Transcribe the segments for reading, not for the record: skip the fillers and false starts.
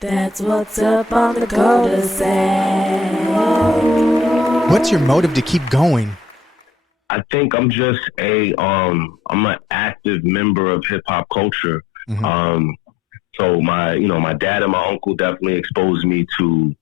That's what's up on the Kuldesac. What's your motive to keep going? I think I'm just I'm an active member of hip hop culture. Mm-hmm. So my dad and my uncle definitely exposed me to,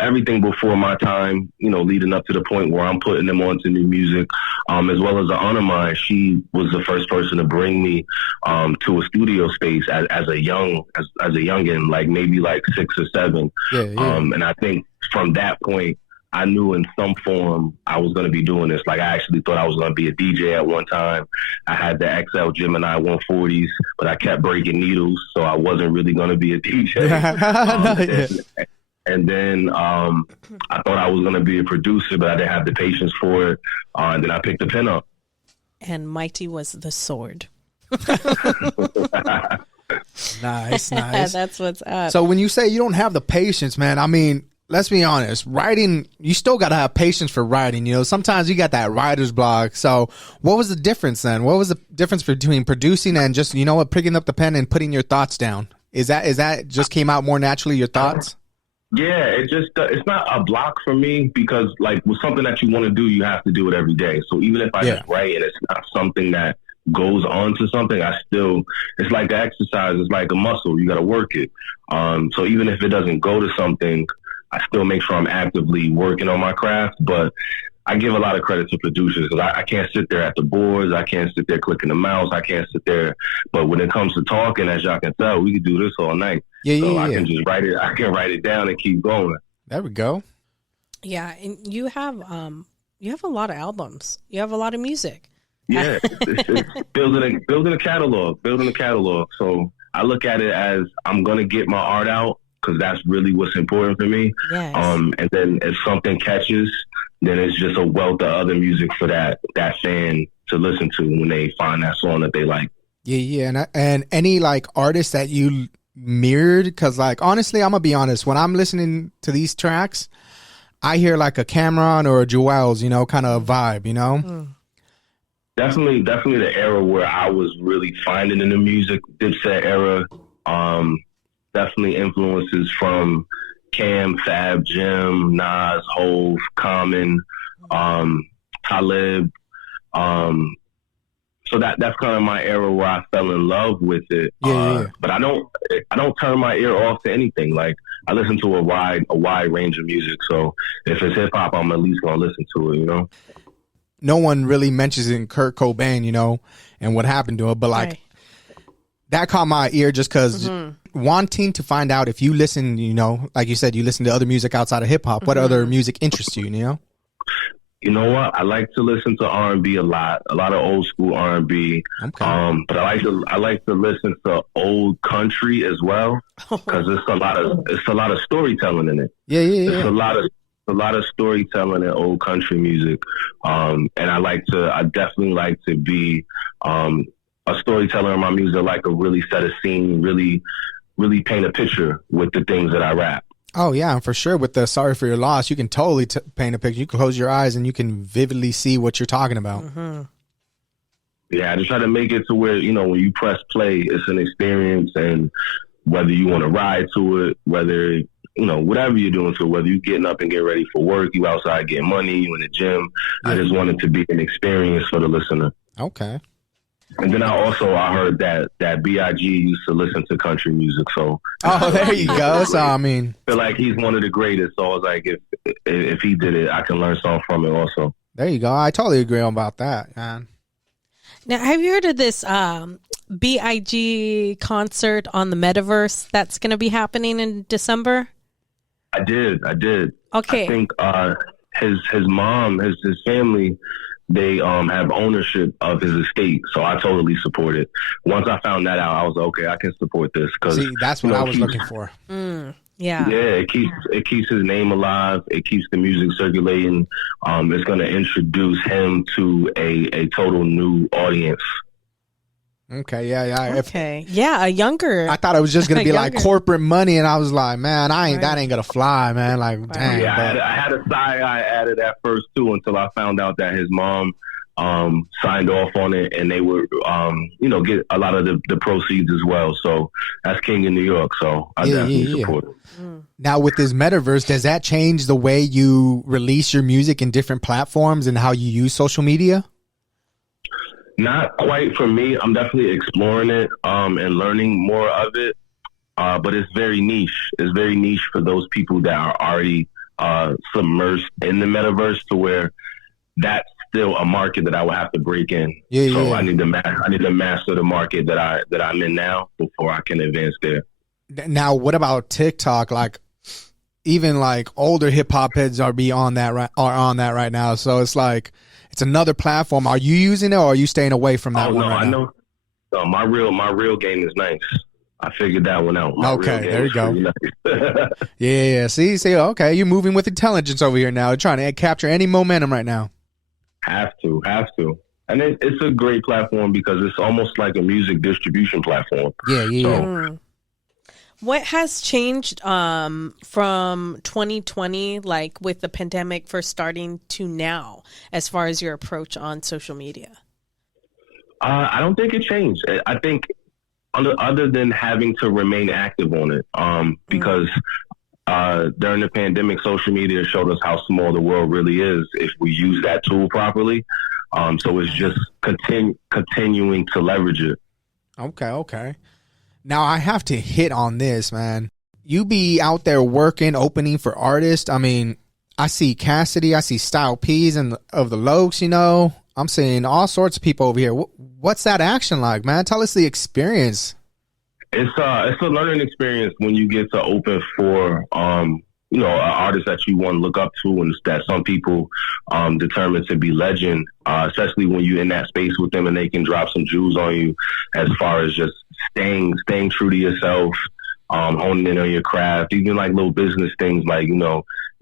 everything before my time, leading up to the point where I'm putting them onto new music, as well as an aunt of mine. She was the first person to bring me to a studio space as a youngin, like maybe like 6 or 7. Yeah. And I think from that point, I knew in some form I was going to be doing this. Like, I actually thought I was going to be a DJ at one time. I had the XL Gemini 140s, but I kept breaking needles, so I wasn't really going to be a DJ. And then I thought I was going to be a producer, but I didn't have the patience for it. And then I picked the pen up. And Mighty was the sword. Nice. That's what's up. So when you say you don't have the patience, man, I mean, let's be honest, writing, you still got to have patience for writing. Sometimes you got that writer's block. So what was the difference then? What was the difference between producing and just, picking up the pen and putting your thoughts down? Is that just came out more naturally, your thoughts? Yeah, it's not a block for me because, like, with something that you want to do, you have to do it every day. So even if I just write and it's not something that goes on to something, it's like an exercise. It's like a muscle. You got to work it. So even if it doesn't go to something, I still make sure I'm actively working on my craft. But I give a lot of credit to producers because I can't sit there at the boards. I can't sit there clicking the mouse. I can't sit there. But when it comes to talking, as y'all can tell, we can do this all night. I can just write it. I can write it down and keep going. There we go. Yeah, and you have a lot of albums. You have a lot of music. Yeah, it's building a catalog. So I look at it as I'm gonna get my art out because that's really what's important for me. Yes. And then if something catches, then it's just a wealth of other music for that fan to listen to when they find that song that they like. Yeah. And any like artists that you mirrored? Because like, honestly, I'm going to be honest. When I'm listening to these tracks, I hear like a Cameron or a Joel's, kind of vibe, Definitely the era where I was really finding in the music, Dipset era. Definitely influences from Cam, Fab, Jim, Nas, Hove, Common, Talib. So that's kind of my era where I fell in love with it. But I don't turn my ear off to anything. Like, I listen to a wide range of music. So if it's hip hop, I'm at least gonna listen to it. No one really mentions in Kurt Cobain, and what happened to him, but like that caught my ear just because wanting to find out if you listen, like you said, you listen to other music outside of hip hop. What other music interests you? You know what? I like to listen to R&B a lot of old school R&B. Okay. But I like to listen to old country as well because it's a lot of storytelling in it. Yeah. It's a lot of storytelling in old country music. And I definitely like to be a storyteller in my music. I like to really set a scene, really, really paint a picture with the things that I rap. Oh, yeah, for sure. With the Sorry for Your Loss, you can totally paint a picture. You can close your eyes and you can vividly see what you're talking about. Mm-hmm. Yeah, I just try to make it to where, when you press play, it's an experience. And whether you want to ride to it, whether, whatever you're doing to it, whether you're getting up and getting ready for work, you outside getting money, you in the gym, I just want it to be an experience for the listener. Okay. And then I heard that B.I.G. used to listen to country music, so there you go. So I mean, I feel like he's one of the greatest. So I was like, if he did it, I can learn something from it also. There you go. I totally agree about that, man. Now, have you heard of this B.I.G. concert on the Metaverse that's going to be happening in December? I did. Okay. I think his mom, his family, they have ownership of his estate, so I totally support it. Once I found that out, I was like, okay, I can support this because that's what I was looking for. Yeah, it keeps his name alive. It keeps the music circulating. It's going to introduce him to a total new audience. Okay, yeah. Okay, a younger. I thought it was just gonna be like corporate money, and I was like, man, that ain't gonna fly, man. Like, dang. Yeah, I had a side eye at it at first too until I found out that his mom signed off on it, and they would, get a lot of the proceeds as well. So that's King in New York. So I definitely support it. Now with this metaverse, does that change the way you release your music in different platforms and how you use social media? Not quite for me. I'm definitely exploring it and learning more of it. But it's very niche. It's very niche for those people that are already submersed in the metaverse, to where that's still a market that I would have to break in. I need to master the market that I'm in now before I can advance there. Now, what about TikTok? Like, even like older hip hop heads are on that right now. So it's like it's another platform. Are you using it, or are you staying away from that one? I know. No, my real game is nice. I figured that one out. Okay, there you go. Nice. Yeah. See, okay, you're moving with intelligence over here now, trying to capture any momentum right now. Have to. And it's a great platform because it's almost like a music distribution platform. Yeah. What has changed from 2020, like with the pandemic first starting, to now, as far as your approach on social media? I don't think it changed. I think other than having to remain active on it, because during the pandemic, social media showed us how small the world really is if we use that tool properly. So it's just continuing to leverage it. Okay. Now I have to hit on this, man. You be out there working, opening for artists. I mean, I see Cassidy, I see Style P's and of the Lokes, I'm seeing all sorts of people over here. What's that action like, man? Tell us the experience. It's a learning experience when you get to open for an artist that you want to look up to, and that some people determine to be legend, especially when you're in that space with them and they can drop some jewels on you, as far as just staying true to yourself, honing in on your craft, even like little business things like,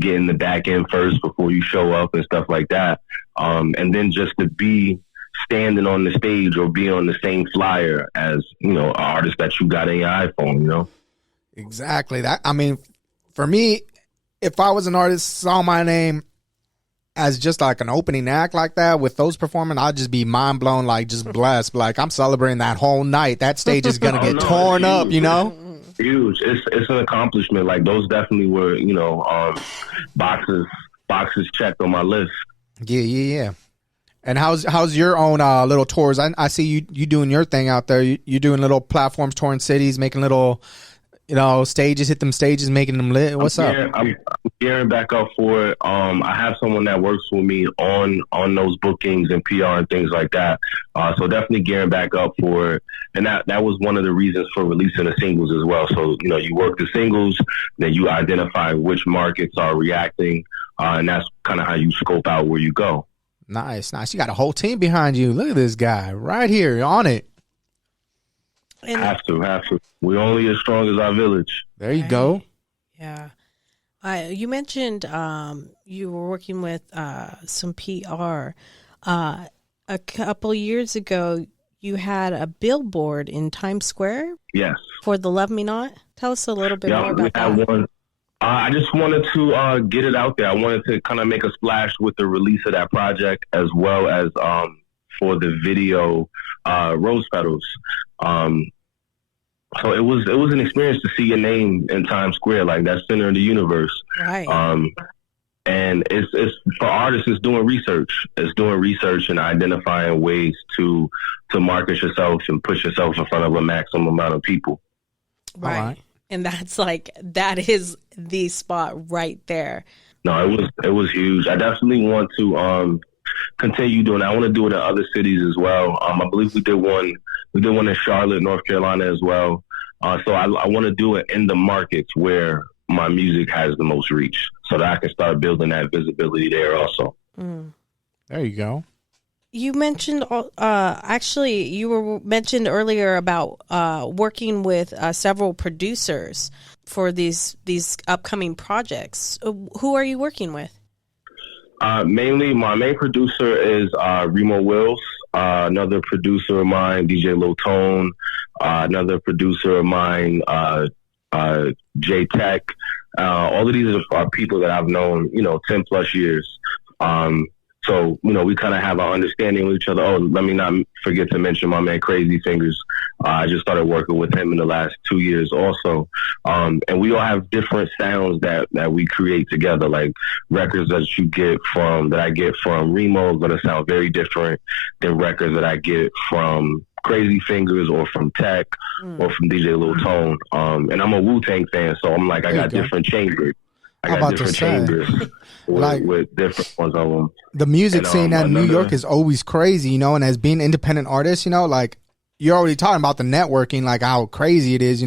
getting the back end first before you show up and stuff like that. And then just to be standing on the stage or be on the same flyer as, an artist that you got in your iPhone, Exactly. That, I mean, for me, if I was an artist, saw my name as just like an opening act like that with those performing, I'd just be mind blown, like just blessed. Like I'm celebrating that whole night. That stage is going to get torn up, Huge. It's an accomplishment. Like those definitely were, boxes checked on my list. Yeah. And how's your own little tours? I see you doing your thing out there. You doing little platforms, touring cities, making little, stages, hit them stages, making them lit. What's up? I'm gearing back up for it. I have someone that works with me on those bookings and PR and things like that. So definitely gearing back up for it. And that was one of the reasons for releasing the singles as well. So, you work the singles, then you identify which markets are reacting, and that's kind of how you scope out where you go. Nice. You got a whole team behind you. Look at this guy right here on it. And have to. We're only as strong as our village. There you go. Yeah. You mentioned you were working with some PR. A couple years ago, you had a billboard in Times Square. Yes. For the Love Me Not. Tell us a little bit more about that. One. I just wanted to get it out there. I wanted to kind of make a splash with the release of that project, as well as for the video Rose Petals. So it was an experience to see your name in Times Square, like that center of the universe. Right. And it's for artists, it's doing research. It's doing research and identifying ways to market yourself and push yourself in front of a maximum amount of people. Right. And that is the spot right there. No, it was huge. I definitely want to continue doing it. I want to do it in other cities as well. I believe we did one in Charlotte, North Carolina as well. So I want to do it in the markets where my music has the most reach, so that I can start building that visibility there also. There you go. You mentioned, you were mentioned earlier about working with several producers for these upcoming projects. Who are you working with? Mainly, my main producer is Remo Wills. Another producer of mine, DJ Lil Tone. Another producer of mine, J Tech. All of these are people that I've known, 10 plus years. So, we kind of have our understanding with each other. Oh, let me not forget to mention my man Crazy Fingers. I just started working with him in the last 2 years also. And we all have different sounds that we create together, like records that I get from Remo are going to sound very different than records that I get from Crazy Fingers or from Tech or from DJ Lil Tone. And I'm a Wu-Tang fan, so I'm like, I got different chambers. I got different chambers with different ones of them. The music scene in New York is always crazy, and as being independent artists, like you're already talking about the networking, like how crazy it is,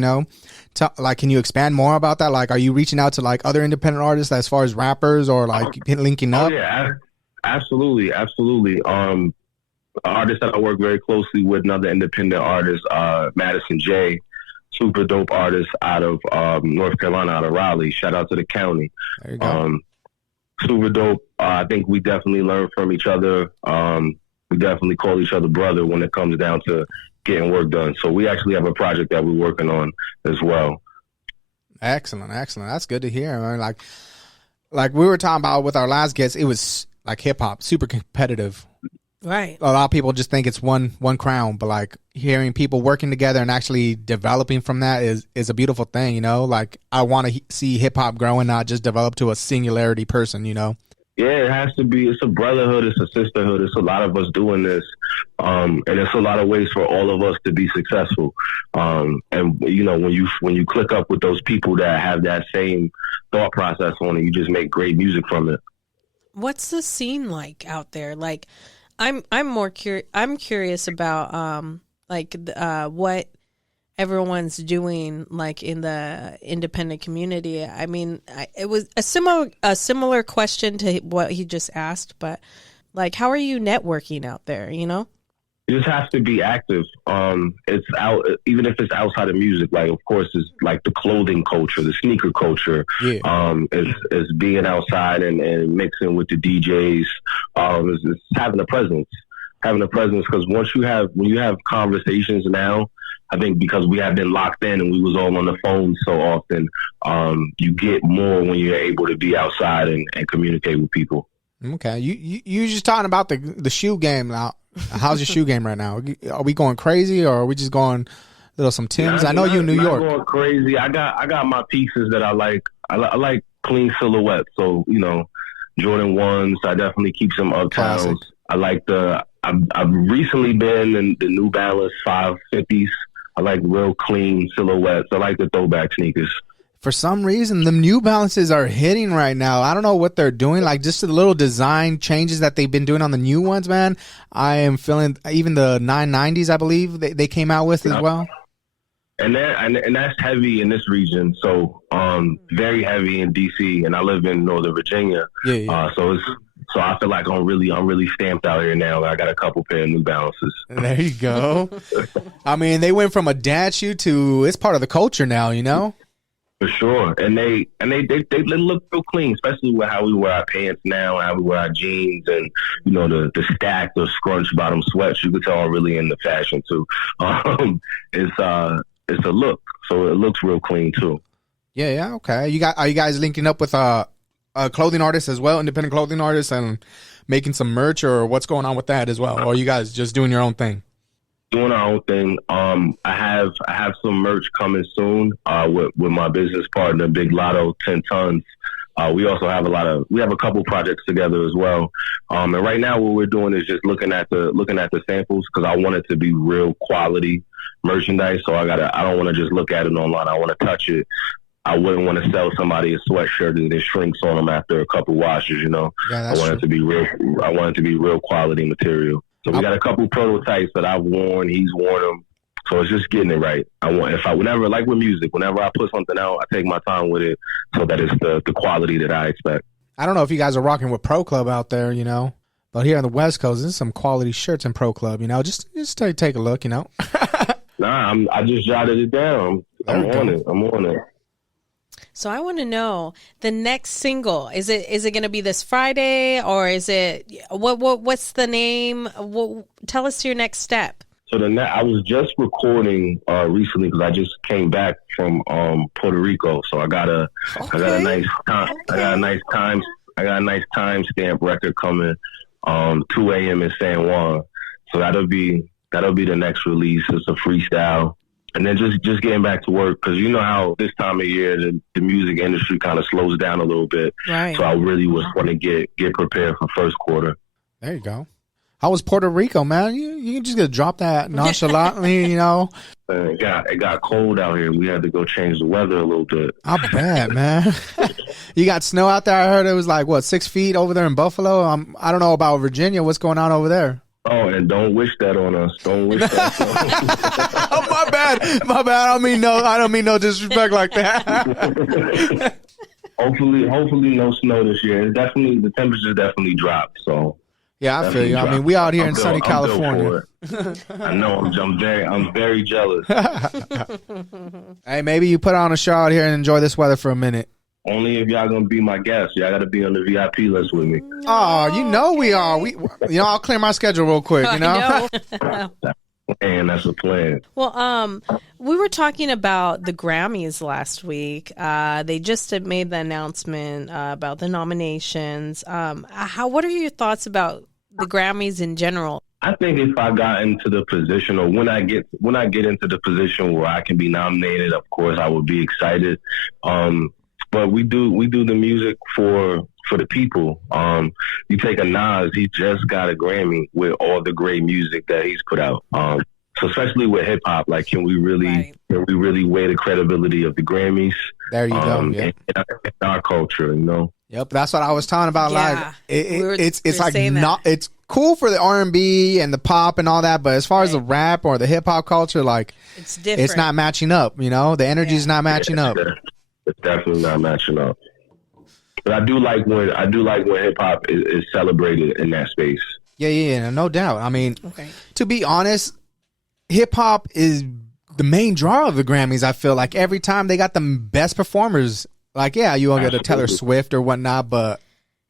like, can you expand more about that? Like, are you reaching out to like other independent artists as far as rappers or like linking up? Oh, yeah, absolutely. Artists that I work very closely with, another independent artist, Madison J, super dope artist out of North Carolina, out of Raleigh. Shout out to the county. There you go. Super dope. I think we definitely learn from each other. We definitely call each other brother when it comes down to getting work done. So we actually have a project that we're working on as well. Excellent. That's good to hear. I mean, like we were talking about with our last guest, it was like hip hop, super competitive. Right. A lot of people just think it's one crown, but like hearing people working together and actually developing from that is a beautiful thing, Like I want to see hip hop grow and not just develop to a singularity person, Yeah, it has to be. It's a brotherhood. It's a sisterhood. It's a lot of us doing this, and it's a lot of ways for all of us to be successful. And when you click up with those people that have that same thought process on it, you just make great music from it. What's the scene like out there? Like, I'm curious about what everyone's doing like in the independent community. I mean, it was a similar question to what he just asked, but like, how are you networking out there? You just have to be active. It's out, even if it's outside of music. Like, of course, it's like the clothing culture, the sneaker culture. Yeah. It's being outside and mixing with the DJs. It's having a presence. Because when you have conversations now, I think because we have been locked in and we was all on the phone so often, you get more when you're able to be outside and communicate with people. Okay, you just talking about the shoe game now. How's your shoe game right now? Are we going crazy or are we just going some Timbs? I know you in New York. Going crazy. I got my pieces that I like. I like clean silhouettes. So Jordan 1s. I definitely keep some Uptowns. Classic. I like I've recently been in the New Balance 550s. I like real clean silhouettes. I like the throwback sneakers. For some reason, the New Balances are hitting right now. I don't know what they're doing. Like just the little design changes that they've been doing on the new ones, man. I am feeling even the 990s, I believe they came out with as well. And that's heavy in this region. So very heavy in DC, and I live in Northern Virginia. Yeah. So I feel like I'm really stamped out here now. I got a couple pair of New Balances. There you go. I mean, they went from a dad shoe to it's part of the culture now, For sure, and they look real clean, especially with how we wear our pants now, how we wear our jeans, and the stacked or scrunch bottom sweats. You could tell I'm really into fashion too. It's a look, so it looks real clean too. Yeah, okay. Are you guys linking up with clothing artists as well, independent clothing artists, and making some merch, or what's going on with that as well? Or are you guys just doing your own thing? Doing our own thing. I have some merch coming soon with my business partner, Big Lotto 10 Tons. We also have a couple projects together as well. And right now what we're doing is just looking at the samples, because I want it to be real quality merchandise. So I don't want to just look at it online. I want to touch it. I wouldn't want to sell somebody a sweatshirt and it shrinks on them after a couple washes, Yeah, I want it to be real quality material. So we got a couple prototypes that I've worn. He's worn them. So it's just getting it right. Whenever, like with music, whenever I put something out, I take my time with it so that it's the quality that I expect. I don't know if you guys are rocking with Pro Club out there, but here on the West Coast, there's some quality shirts in Pro Club, just take a look, Nah, I just jotted it down. I'm on it. So I want to know the next single. Is it going to be this Friday, or is it what's the name? Tell us your next step. So I was just recording recently because I just came back from Puerto Rico. So I got a nice timestamp record coming 2 a.m. in San Juan. So that'll be the next release. It's a freestyle. And then just getting back to work, because you know how this time of year the music industry kind of slows down a little bit. Right. So I really was want to get prepared for first quarter. There you go. How was Puerto Rico, man? You just gonna drop that nonchalantly, you know? It got cold out here. We had to go change the weather a little bit. I bet, man. You got snow out there. I heard it was like, what, 6 feet over there in Buffalo? I don't know about Virginia. What's going on over there? Oh, and don't wish that on us. Don't wish that. Oh, my bad. I don't mean no disrespect like that. hopefully no snow this year. The temperatures definitely dropped. So yeah, I feel you. I mean, we out here in sunny California. I know. I'm very jealous. Hey, maybe you put on a show out here and enjoy this weather for a minute. Only if y'all gonna be my guests. Y'all gotta be on the VIP list with me. Oh, you know we are. I'll clear my schedule real quick. You know. And that's a plan. Well, we were talking about the Grammys last week. They just had made the announcement about the nominations. What are your thoughts about the Grammys in general? I think if I got into the position, or when I get into the position where I can be nominated, of course I would be excited. But we do the music for the people. You take a Nas, he just got a Grammy with all the great music that he's put out. So especially with hip hop, like can we really weigh the credibility of the Grammys? There you go. Yeah. In our culture, you know. Yep, that's what I was talking about. Yeah, Like it's like not it's cool for the R&B and the pop and all that, but as far as the rap or the hip hop culture, like it's different. It's not matching up. You know, the energy's not matching up. It's definitely not matching up. But I do like when hip hop is celebrated in that space. Yeah, no doubt. I mean, to be honest, hip hop is the main draw of the Grammys. I feel like every time they got the best performers. Like, yeah, you won't get a Taylor Swift or whatnot, but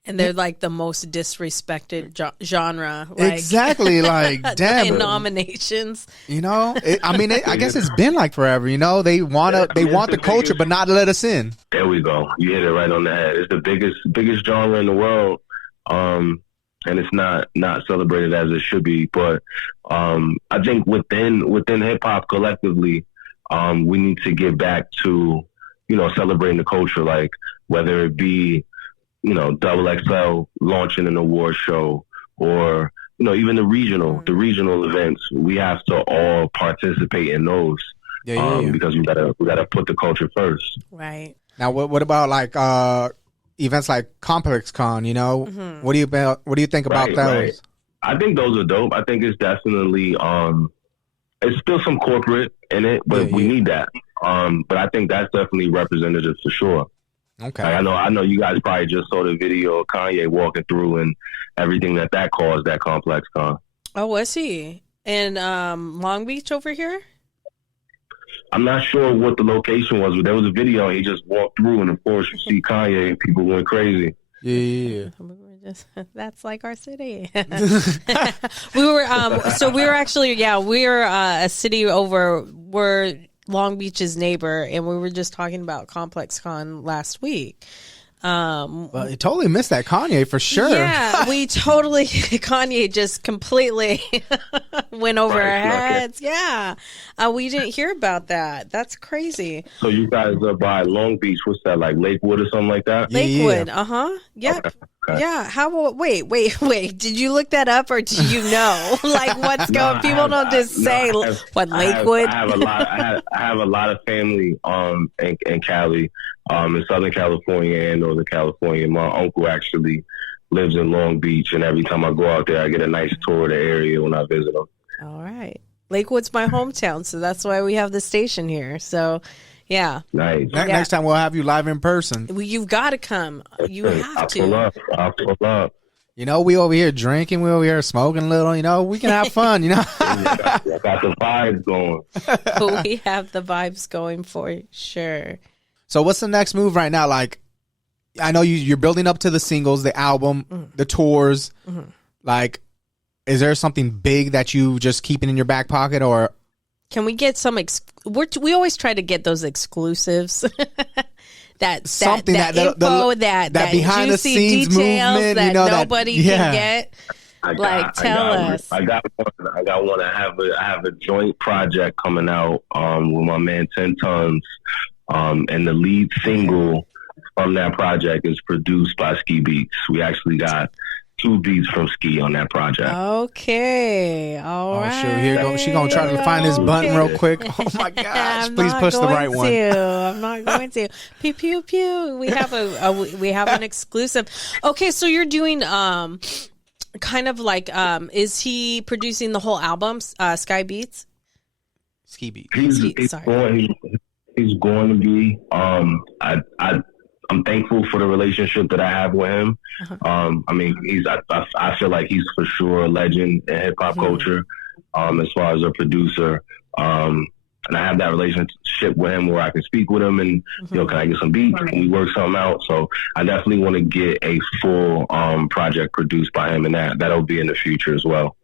and they're like the most disrespected genre. Like, exactly, like damn in nominations. You know, I guess it's been like forever. You know, they want the culture, but not let us in. There we go. You hit it right on the head. It's the biggest genre in the world, and it's not celebrated as it should be. But I think within hip hop collectively, we need to get back to celebrating the culture, like whether it be Double XL launching an award show, or even the regional events. We have to all participate in those, because we gotta put the culture first. Right. Now, what about like events like Complex Con? Mm-hmm. What do you think about those? Right. I think those are dope. I think it's definitely it's still some corporate in it, but we need that. But I think that's definitely representative for sure. Okay. Like I know you guys probably just saw the video of Kanye walking through and everything that caused that Complex Con. Oh, was he in Long Beach over here? I'm not sure what the location was, but there was a video and he just walked through, and of course you see Kanye and people went crazy. Yeah. That's like our city. we were a city over. We're Long Beach's neighbor, and we were just talking about Complex Con last week. Well, you totally missed that Kanye for sure. Yeah, we totally Kanye just completely went over our heads. Yeah, we didn't hear about that. That's crazy. So you guys are by Long Beach. What's that, like Lakewood or something like that? Lakewood. Yep. Okay. Yeah. How? Wait. Did you look that up, or do you know? Like, what's going? People don't just say what Lakewood. I have a lot of family in Cali, in Southern California and Northern California. My uncle actually lives in Long Beach, and every time I go out there, I get a nice tour of the area when I visit him. All right. Lakewood's my hometown, so that's why we have the station here. So. Yeah. Nice. Next time we'll have you live in person. You've got to come. You have to. I'll pull up. We over here drinking. We over here smoking a little. We can have fun. I got the vibes going. We have the vibes going for sure. So what's the next move right now? Like, I know you're building up to the singles, the album, the tours. Mm-hmm. Like, is there something big that you just keeping in your back pocket, or? Can we get some? We always try to get those exclusives. that something that info, that behind the scenes details movement, that nobody can get. Tell us. I got one. I have a joint project coming out with my man 10 Tons. And the lead single from that project is produced by Ski Beats. We actually got 2 beats from Ski on that project. Okay. All right. Sure. Here she gonna try to find this button real quick. Oh my gosh! Please push the right one. I'm not going to. Pew pew pew. We have we have an exclusive. Okay, so you're doing kind of like is he producing the whole album? Sky Beats. Ski Beats. He's going to be. I'm thankful for the relationship that I have with him. I mean, I feel like he's for sure a legend in hip hop culture, as far as a producer. And I have that relationship with him where I can speak with him and, can I get some beats? Can we work something out? So I definitely want to get a full project produced by him, and that'll be in the future as well.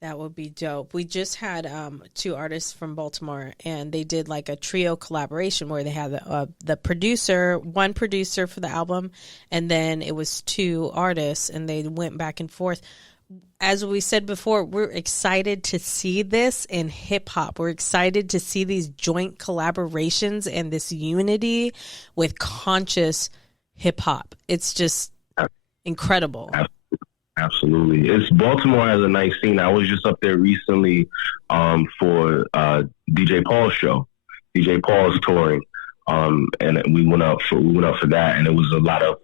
That would be dope. We just had 2 artists from Baltimore, and they did like a trio collaboration where they had one producer for the album, and then it was 2 artists, and they went back and forth. As we said before, we're excited to see this in hip hop. We're excited to see these joint collaborations and this unity with conscious hip hop. It's just incredible. Absolutely. Baltimore has a nice scene. I was just up there recently for DJ Paul's show. DJ Paul's touring. And we went up for that, and it was a lot of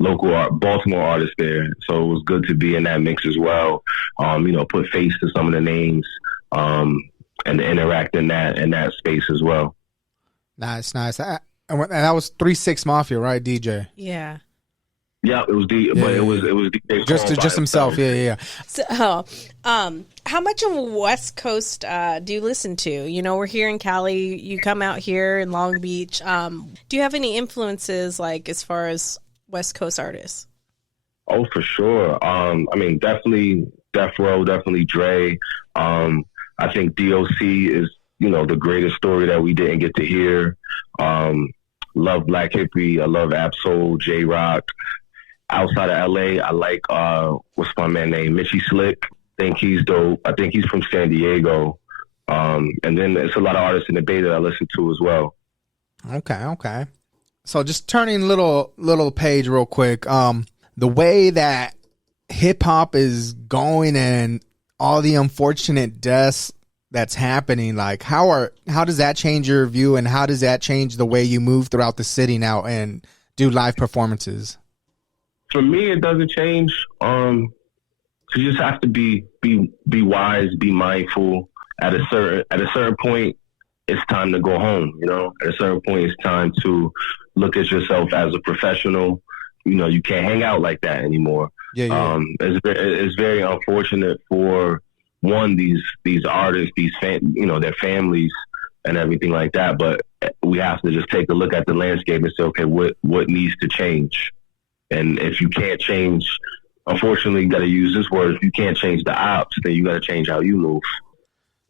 local Baltimore artists there. So it was good to be in that mix as well. Put face to some of the names and interact in that space as well. Nice. And that was 3-6 Mafia, right, DJ? Yeah. Yeah, it was it was DJ just himself. Yeah. So, how much of West Coast do you listen to? We're here in Cali. You come out here in Long Beach. Do you have any influences, like as far as West Coast artists? Oh, for sure. I mean, definitely Death Row, definitely Dre. I think DOC is the greatest story that we didn't get to hear. Love Black Hippie. I love Absol, J Rock. Outside of LA, I like what's my man name? Mitchie Slick. I think he's dope. I think he's from San Diego. And then there's a lot of artists in the Bay that I listen to as well. Okay. So just turning little page real quick. The way that hip hop is going and all the unfortunate deaths that's happening, like how does that change your view, and how does that change the way you move throughout the city now and do live performances? For me, it doesn't change. You just have to be wise, be mindful. At a certain point, it's time to go home. At a certain point, it's time to look at yourself as a professional. You can't hang out like that anymore. Yeah. It's very unfortunate for these artists, their families and everything like that. But we have to just take a look at the landscape and say, okay, what needs to change? And if you can't change, unfortunately, you got to use this word. If you can't change the ops, then you got to change how you move.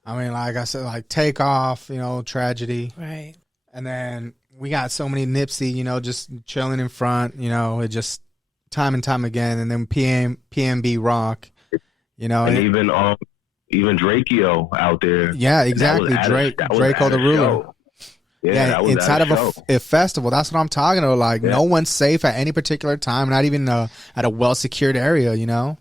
I mean, like I said, like Takeoff, tragedy. Right. And then we got so many Nipsey, just chilling in front, it just time and time again. And then PNB Rock, And even Drakeo out there. Yeah, exactly. Draco the Ruler. Yeah, inside of a festival. That's what I'm talking about. Like, no one's safe at any particular time, not even at a well-secured area, Yeah,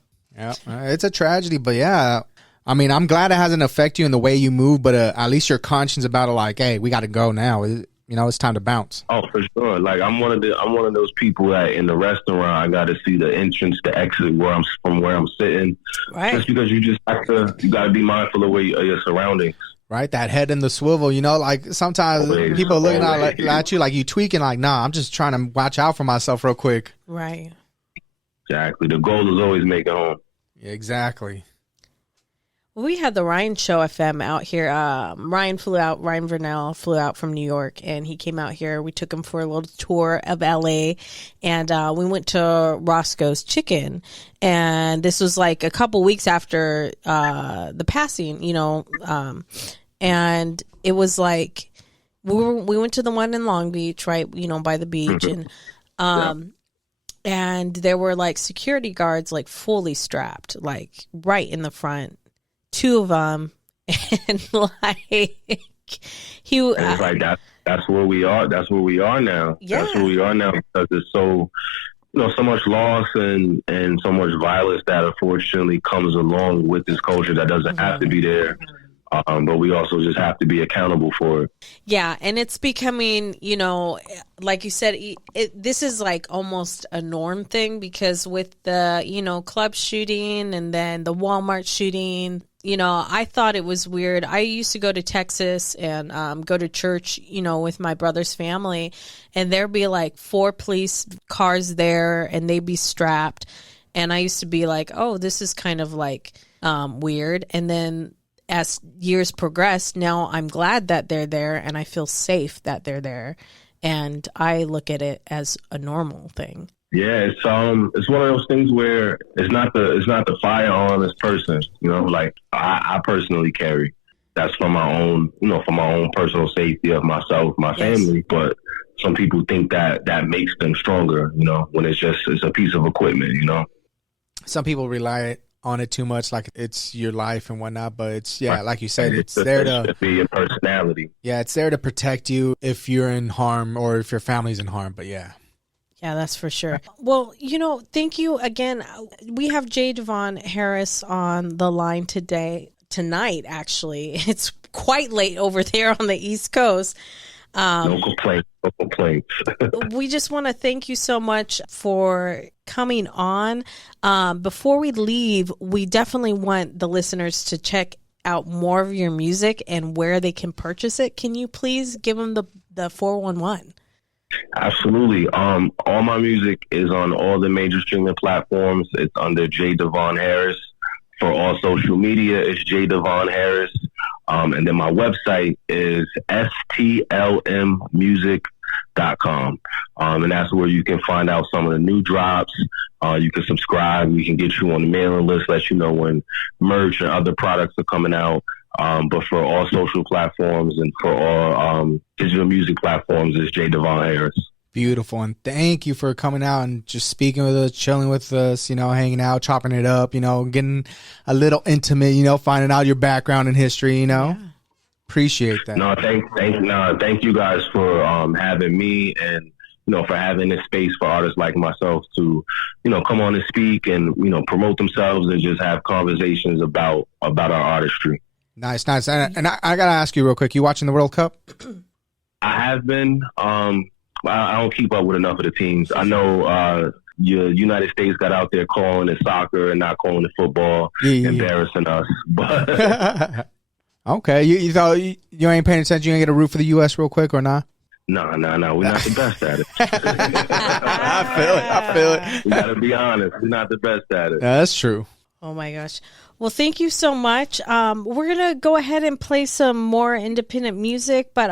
it's a tragedy, but yeah. I mean, I'm glad it hasn't affected you in the way you move, but at least your conscience about it, like, hey, we got to go now. It's time to bounce. Oh, for sure. Like, I'm one of those people that in the restaurant, I got to see the entrance, the exit where I'm sitting. Right. Just because you got to be mindful of your surroundings. Right, that head in the swivel, like sometimes people looking at you like you tweaking, like, nah, I'm just trying to watch out for myself real quick. Right. Exactly. The goal is always make it home. Yeah, exactly. We had the Ryan Show FM out here. Ryan Vernell flew out from New York, and he came out here. We took him for a little tour of LA, and we went to Roscoe's Chicken. And this was like a couple weeks after the passing, and it was like we went to the one in Long Beach, right? By the beach, and and there were like security guards, like fully strapped, like right in the front, 2 of them, and like he. It's like that's where we are. That's where we are now. Yeah. That's where we are now because it's so, so much loss and so much violence that unfortunately comes along with this culture that doesn't have to be there. But we also just have to be accountable for it. Yeah, and it's becoming, like you said, this is like almost a norm thing because with the, club shooting and then the Walmart shooting, I thought it was weird. I used to go to Texas and go to church, with my brother's family, and there'd be like 4 police cars there and they'd be strapped. And I used to be like, oh, this is kind of like weird. And then as years progressed, now I'm glad that they're there and I feel safe that they're there. And I look at it as a normal thing. Yeah, it's one of those things where it's not the firearm, it's person. Like I personally carry. That's for my own, for my own personal safety of myself, my family. But some people think that makes them stronger, when it's a piece of equipment, Some people rely on it too much, like it's your life and whatnot, but it's like you said, it's there to be your personality. Yeah, it's there to protect you if you're in harm or if your family's in harm. But yeah, that's for sure. Well, thank you again. We have J Davon Harris on the line tonight. Actually, it's quite late over there on the East Coast. No complaints. We just want to thank you so much for coming on. Before we leave, we definitely want the listeners to check out more of your music and where they can purchase it. Can you please give them the 411? Absolutely. All my music is on all the major streaming platforms. It's under J Davon Harris. For all social media, it's J Davon Harris. And then my website is stlmmusic.com. And that's where you can find out some of the new drops. You can subscribe. We can get you on the mailing list, let you know when merch and other products are coming out. But for all social platforms and for all digital music platforms, it's J Davon Harris. Beautiful. And thank you for coming out and just speaking with us, chilling with us, hanging out, chopping it up, getting a little intimate, finding out your background and history, Yeah. Appreciate that. No, thank you guys for having me and, for having this space for artists like myself to, come on and speak and, promote themselves and just have conversations about our artistry. Nice. And I got to ask you real quick, you watching the World Cup? I have been. I don't keep up with enough of the teams. I know the United States got out there calling it soccer and not calling it football, embarrassing us. But okay, you thought you ain't paying attention? You ain't get a root for the U.S. real quick or not? No. We're not the best at it. I feel it. We got to be honest. We're not the best at it. Yeah, that's true. Oh my gosh. Well, thank you so much. We're going to go ahead and play some more independent music, but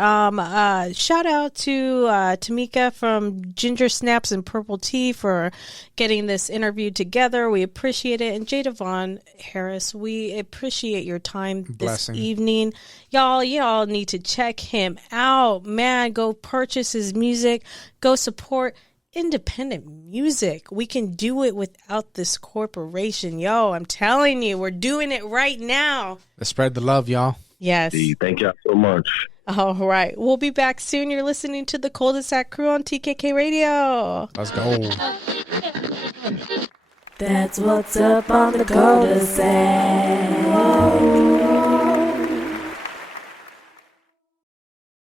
shout out to Tamika from Ginger Snaps and Purple Tea for getting this interview together. We appreciate it. And J Davon Harris, we appreciate your time this evening. Y'all need to check him out. Man, go purchase his music. Go support independent music. We can do it without this corporation. I'm telling you, we're doing it right now. Let's spread the love, y'all. Yes. Thank y'all so much. All right. We'll be back soon. You're listening to the Kuldesac Krew on TKK Radio. Let's go. That's what's up on the Kuldesac.